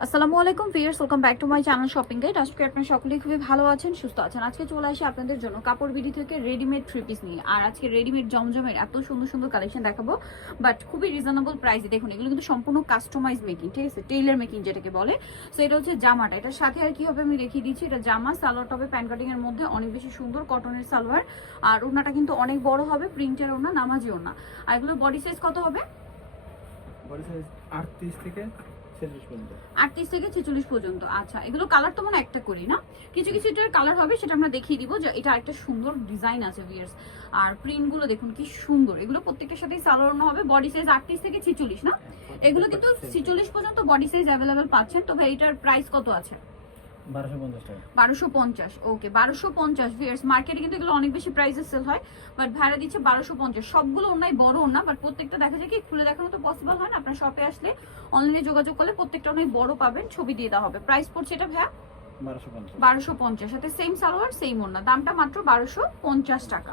আসসালামু আলাইকুম viewers welcome back to my channel shopping guide আজকে আপনারা সকলেই খুবই ভালো আছেন, সুস্থ আছেন। আজকে চলে আসি আপনাদের জন্য কাপড় বিডি থেকে রেডিমেড থ্রি পিস নিয়ে। আর আজকে রেডিমেড জমজমের এত সুন্দর সুন্দর কালেকশন দেখাবো বাট খুবই রিজনেবল প্রাইসে দেখুন, এগুলো কিন্তু সম্পূর্ণ কাস্টমাইজ মেকিং ঠিক আছে? টেইলার মেকিং যেটাকে বলে। সো এটা হচ্ছে জামাটা। এটার সাথে আর কি হবে আমি দেখিয়ে দিচ্ছি। এটা জামা, সালোয়ার টপে প্যান্ট কাটিং এর মধ্যে অনেক বেশি সুন্দর কটনের সালোয়ার। আর ওনাটা কিন্তু অনেক বড় হবে, প্রিন্টের ওনা নামাজি ওনা আর এগুলো বডি সাইজ কত হবে? বডি সাইজ আটত্রিশ থেকে আটত্রিশ থেকে ছেচল্লিশ পর্যন্ত। আচ্ছা এগুলো কালার তো মনে একটা করি না? কিছু কিছু এটার কালার হবে সেটা আমরা দেখিয়ে দিব যে এটা একটা সুন্দর ডিজাইন আছে ভিয়ার্স আর প্রিন্টগুলো দেখুন কি সুন্দর। এগুলো প্রত্যেকের সাথেই সালোয়ার হবে বডি সাইজ আটত্রিশ থেকে ছেচল্লিশ না? এগুলো কিন্তু ছেচল্লিশ পর্যন্ত বডি সাইজ অ্যাভেলেবেল পাচ্ছেন। তবে এটার প্রাইস কত আছে? বারোশো পঞ্চাশ ওকে বারোশো পঞ্চাশ ভিয়ার্স মার্কেটে কিন্তু এগুলো অনেক বেশি প্রাইসে সেল হয় বাট ভাড়া দিচ্ছে বারোশো পঞ্চাশ। সবগুলো অন্যায় বড় না বাট প্রত্যেকটা দেখা যায় কি খুলে দেখানো তো পসিবল হয় না। আপনার শপে আসলে অনলাইনে যোগাযোগ করলে প্রত্যেকটা অনেক বড় পাবেন ছবি দিয়ে দেওয়া হবে। প্রাইস পড়ছে এটা ভাইয়া? বারোশো পঞ্চাশ। সাথে সেম সালোয়ার সেম দামটা মাত্র বারোশো পঞ্চাশ টাকা।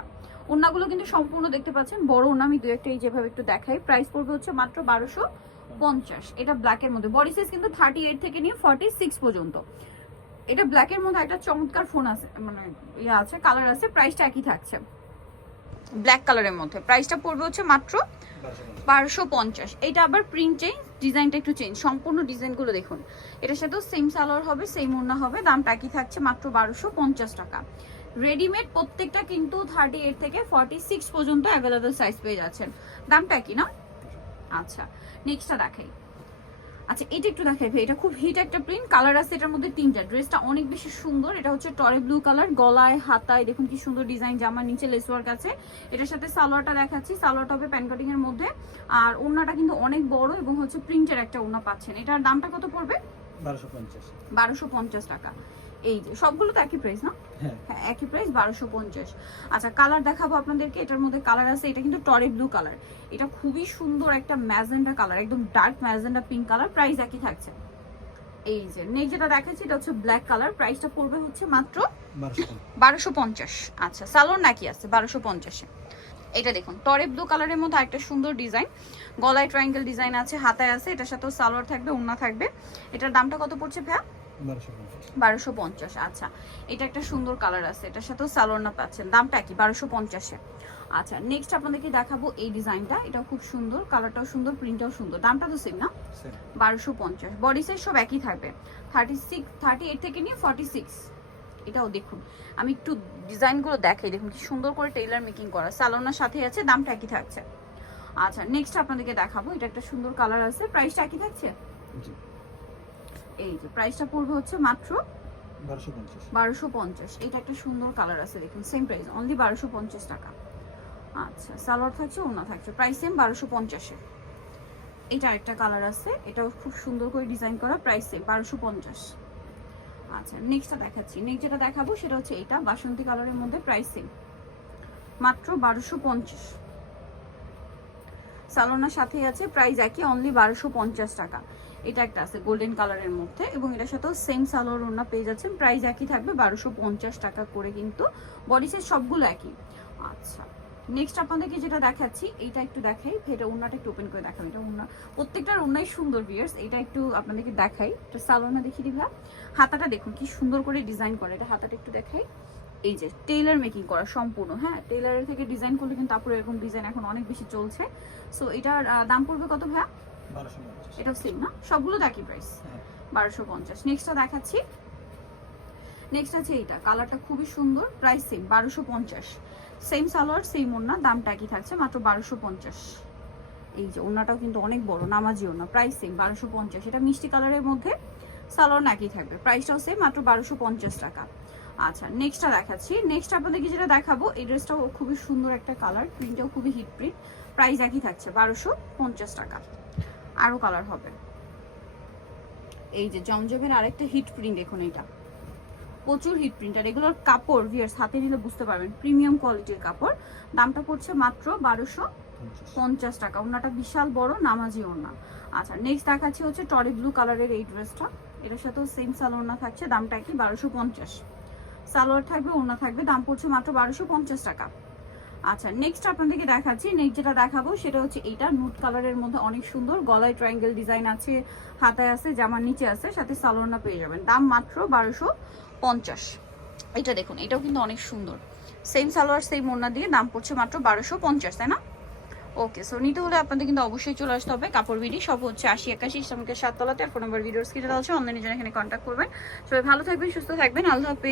ওড়নাগুলো কিন্তু সম্পূর্ণ দেখতে পাচ্ছেন বড় ওড়না। আমি দু একটা এই যেভাবে একটু দেখাই প্রাইস পড়বে হচ্ছে মাত্র বারোশো পঞ্চাশ। এটা ব্ল্যাকের মধ্যে। বডি সাইজ কিন্তু থার্টি এইট থেকে নিয়ে ফর্টি সিক্স পর্যন্ত। এটা ব্ল্যাকের মধ্যে একটা চমৎকার ফোন আছে মানে ইয়ে আছে কালার আছে প্রাইসটা একই থাকছে। ব্ল্যাক কালারের মধ্যে। প্রাইসটা পড়বে হচ্ছে মাত্র বারোশো পঞ্চাশ। এটা আবার প্রিন্ট চেঞ্জ ডিজাইনটা একটু চেঞ্জ সম্পূর্ণ ডিজাইনগুলো দেখুন। এটার সাথেও সেম সালোয়ার হবে সেম ওড়না হবে, দামটা কি থাকছে মাত্র বারোশো পঞ্চাশ টাকা। রেডিমেড প্রত্যেকটা কিন্তু থার্টি এইট থেকে ফর্টি সিক্স পর্যন্ত অ্যাভেলেবেল সাইজ পেয়ে যাচ্ছেন। দামটা কি না? আচ্ছা নেক্সটটা দেখাই। আচ্ছা এটা একটু দেখাই ভাই এটা খুব হিট একটা প্রিন্ট কালার আছে এটার মধ্যে তিনটা। ড্রেসটা অনেক বেশি সুন্দর এটা হচ্ছে টরে ব্লু কালার গলায় হাতায় দেখুন কি সুন্দর ডিজাইন জামার নিচে লেস ওয়ার্ক আছে। এটার সাথে সালোয়ারটা দেখাচ্ছি সালোয়ারটা হবে প্যান কাটিং এর মধ্যে। আর ওড়নাটা কিন্তু অনেক বড় এবং হচ্ছে প্রিন্টের একটা ওনা পাচ্ছেন। এটার দামটা কত পড়বে? বারোশো পঞ্চাশ টাকা। এই যে সবগুলো তো একই প্রাইস না? হ্যাঁ। হ্যাঁ একই প্রাইস বারোশো পঞ্চাশ। আচ্ছা কালার দেখাবো আপনাদেরকে এটার মধ্যে কালার আছে এটা কিন্তু টরে ব্লু কালার এটা খুবই সুন্দর একটা ম্যাজেন্ডা কালার একদম dark magenta pink colour price একই থাকছে। এই যে নেক্সট যেটা দেখাচ্ছি এটা হচ্ছে ব্ল্যাক কালার প্রাইসটা পড়বে হচ্ছে মাত্র বারোশো পঞ্চাশ। আচ্ছা সালোয়ার নাকি আছে? বারোশো পঞ্চাশে। এটা দেখুন টরে ব্লু কালারের মধ্যে একটা সুন্দর ডিজাইন গলায় ট্রায়াঙ্গেল ডিজাইন আছে হাতায় আছে এটার সাথেও সালোয়ার থাকবে ওড়না থাকবে। এটার দামটা কত পড়ছে ভাইয়া? বারোশো পঞ্চাশ। আচ্ছা। এটা একটা সুন্দর কালার আছে এটার সাথেও সালোয়ার পাচ্ছেন। দামটা কি? বারোশো পঞ্চাশে। আচ্ছা নেক্সট আপনাদেরকে দেখাবো এই ডিজাইনটা এটা খুব সুন্দর কালারটাও সুন্দর প্রিন্টটাও সুন্দর। দামটা তো সেম না? বারোশো পঞ্চাশ। বডি সাইজ সব একই থাকবে। থার্টি সিক্স থার্টি এইট থেকে নিয়ে ফর্টি সিক্স এটাও দেখুন। আমি একটু ডিজাইনগুলো দেখাই দেখুন কি সুন্দর করে টেইলার মেকিং করা। সালোনার সাথে আছে দামটা একই থাকছে। আচ্ছা নেক্সট আপনাদেরকে দেখাবো। এটা একটা সুন্দর কালার আছে। প্রাইসটা একই থাকছে? জি। এই যে প্রাইসটা পড়বে হচ্ছে মাত্র বারোশো পঞ্চাশ। এটা একটা সুন্দর কালার আছে দেখুন সেম প্রাইস অনলি বারোশো পঞ্চাশ টাকা। আচ্ছা সালোয়ার থাকছে ওনা থাকছে প্রাইস সেম বারোশো পঞ্চাশে। এটা একটা কালার আছে এটাও খুব সুন্দর করে ডিজাইন করা প্রাইস সেম বারোশো পঞ্চাশ। আচ্ছা নেক্সটটা দেখাচ্ছি। নেক্সট যেটা দেখাবো সেটা হচ্ছে এটা বাসন্তী কালারের মধ্যে প্রাইস সেম মাত্র বারোশো পঞ্চাশ। সালোনার সাথে আছে প্রাইস একই অনলি বারোশো পঞ্চাশ টাকা। এটা একটা আছে গোল্ডেন কালারের মধ্যে এবং এটার সাথেও সেম সালোয়ার ওড়না পেয়ে যাচ্ছেন। প্রাইস একই থাকবে, বারোশো টাকা করে কিন্তু। বডি সাইজ সবগুলো একই। আচ্ছা নেক্সট আপনাদেরকে যেটা দেখাচ্ছি, এইটা একটু দেখাই। এটা ওড়নাটা একটু ওপেন করে দেখাবো এটা ওড়না, প্রত্যেকটার ওড়নাই সুন্দর বিয়ার্স এটা একটু আপনাদেরকে দেখাই। এটা সালোনা দেখিয়ে দিবা হাতাটা দেখুন, কি সুন্দর করে ডিজাইন করে। এটা হাতাটা একটু দেখাই। এই যে টেইলার মেকিং করা সম্পূর্ণ হ্যাঁ? টেইলারের থেকে ডিজাইন করলে কিন্তু তারপরে এরকম ডিজাইন এখন অনেক বেশি চলছে। সো এটার দাম পড়বে কত ভাইয়া? এটাও সেম না? সবগুলো একই প্রাইস হ্যাঁ। বারোশো পঞ্চাশ। নেক্সটটা দেখাচ্ছি। নেক্সট আছে এইটা। কালারটা খুবই সুন্দর প্রাইস সেম বারোশো পঞ্চাশ। সেম সালোয়ার সেম ওড়না দামটা একই থাকছে মাত্র বারোশো পঞ্চাশ। এই যে ওড়নাটাও কিন্তু অনেক বড় নামাজি ওড়না প্রাইস সেম বারোশো পঞ্চাশ। এটা মিষ্টি কালারের মধ্যে সালোয়ার একই থাকবে প্রাইসটাও সেম মাত্র বারোশো পঞ্চাশ টাকা। আচ্ছা নেক্সটটা দেখাচ্ছি। নেক্সট আপনাদেরকে যেটা দেখাবো এই ড্রেসটাও খুবই সুন্দর একটা কালার প্রিন্টটাও খুবই হিট প্রিন্ট প্রাইস একই থাকছে বারোশো পঞ্চাশ টাকা। আরও কালার হবে। এই যে জমজমের আরেকটা হিট প্রিন্ট দেখুন এটা। প্রচুর হিট প্রিন্ট আর এগুলোর কাপড় ভিয়ার্স হাতে নিলে বুঝতে পারবেন প্রিমিয়াম কোয়ালিটির কাপড়। দামটা পড়ছে মাত্র বারোশো পঞ্চাশ। টাকা। ওনাটা বিশাল বড় নামাজি ওনা আচ্ছা নেক্সট দেখাচ্ছি হচ্ছে টরি ব্লু কালারের এই ড্রেসটা এটার সাথেও সেম সালোয়ার থাকছে দামটা কি বারোশো পঞ্চাশ। সালোয়ার থাকবে ওনা থাকবে দাম পড়ছে মাত্র বারোশো পঞ্চাশ টাকা। আচ্ছা নেক্সট আপনাদেরকে দেখাচ্ছি নেক্সট যেটা দেখাবো সেটা হচ্ছে এইটা নুট কালারের মধ্যে অনেক সুন্দর, গলায় ট্রায়াঙ্গেল ডিজাইন আছে, হাতায় আছে, জামার নিচে আছে, সাথে সালোয়ারটা পেয়ে যাবেন। দাম মাত্র বারোশো পঞ্চাশ। এটা দেখুন, এটাও কিন্তু অনেক সুন্দর। সেম সালোয়ার সেম ওড়না দিয়ে দাম পড়ছে মাত্র বারোশো পঞ্চাশ, তাই না? ওকে সো নিতে হলে আপনাদের কিন্তু অবশ্যই চলে আসতে হবে। কাপড় বিডি, সব হচ্ছে আশি একাশি ইসলামকে সাততলাতে আর ফোন নাম্বার ভিডিওস কিনে দেওয়া হচ্ছে অনলাইনে জন্য এখানে কন্ট্যাক্ট করবেন। সবাই ভালো থাকবেন, সুস্থ থাকবেন। আল্লাহ হাফেজ।